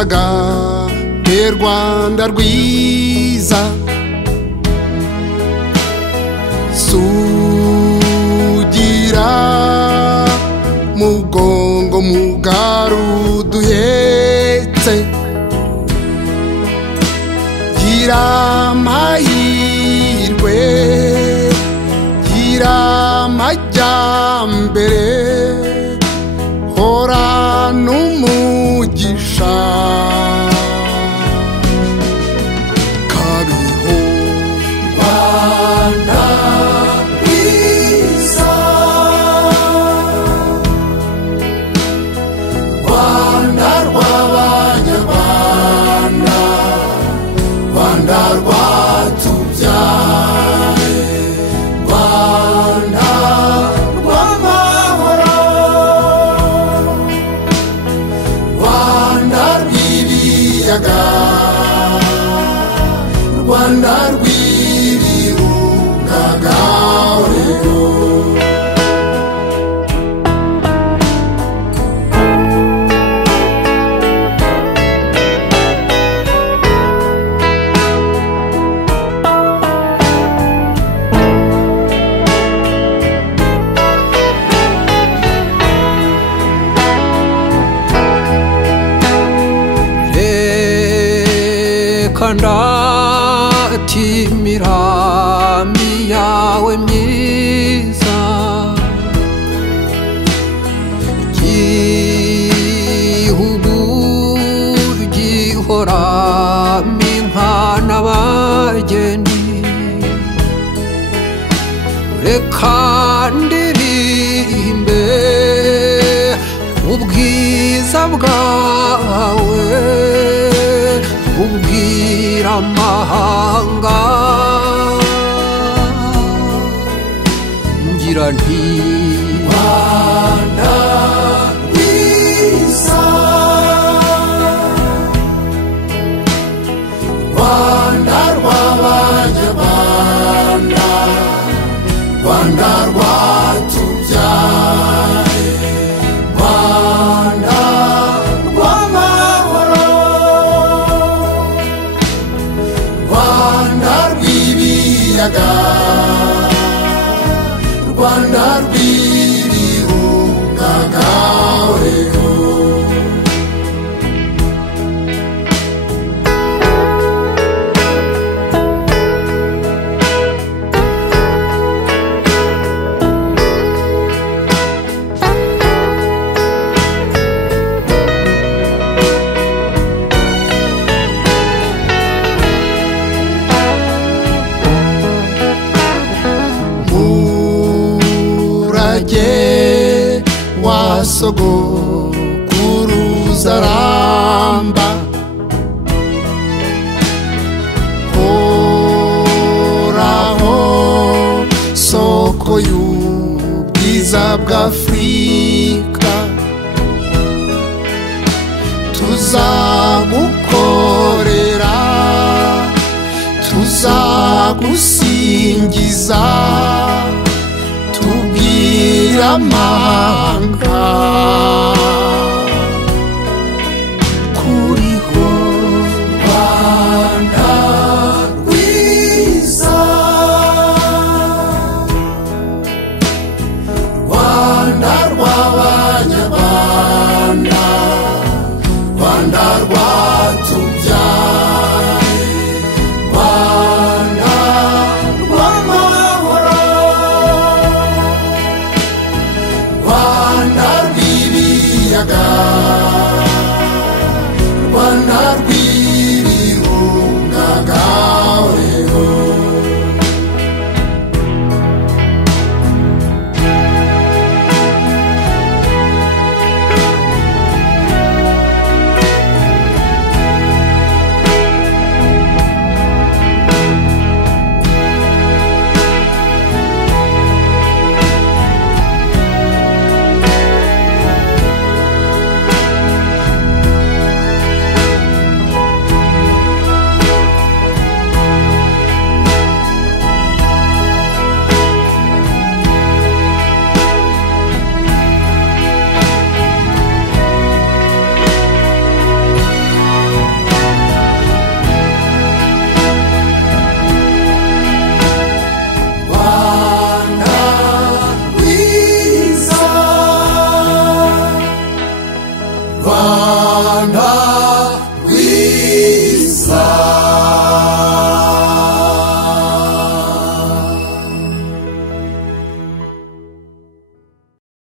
twifuzaga Rwanda rwiza sugira mugongo mugaru duhetse gira amahirwe gira amajyambere hora n'umugisha Kabeho Rwanda rwiza Rwanda rw'abanyarwanda Rwanda rwatubyaye Rwanda rw'amahoro Rwanda rw'ibiyaga Rwanda rw'ibirunga gaurero Ndatimira miyawe myiza igihugu gihora minka n'abageni reka ndirimbe ubwiza bwawe ubwira amahanga ngira nti Rwanda rwiza Rwanda rw'abanyarwanda Rwanda rwatubyaye Rwanda rw'amahoro Rwanda rw'ibiyaga Rwanda rw'ibirunga gaurero wasogokuruza ramba horaho soko y'ubwiza bw'Afrika tuzagukorera tuzagusingiza tubwira amahanga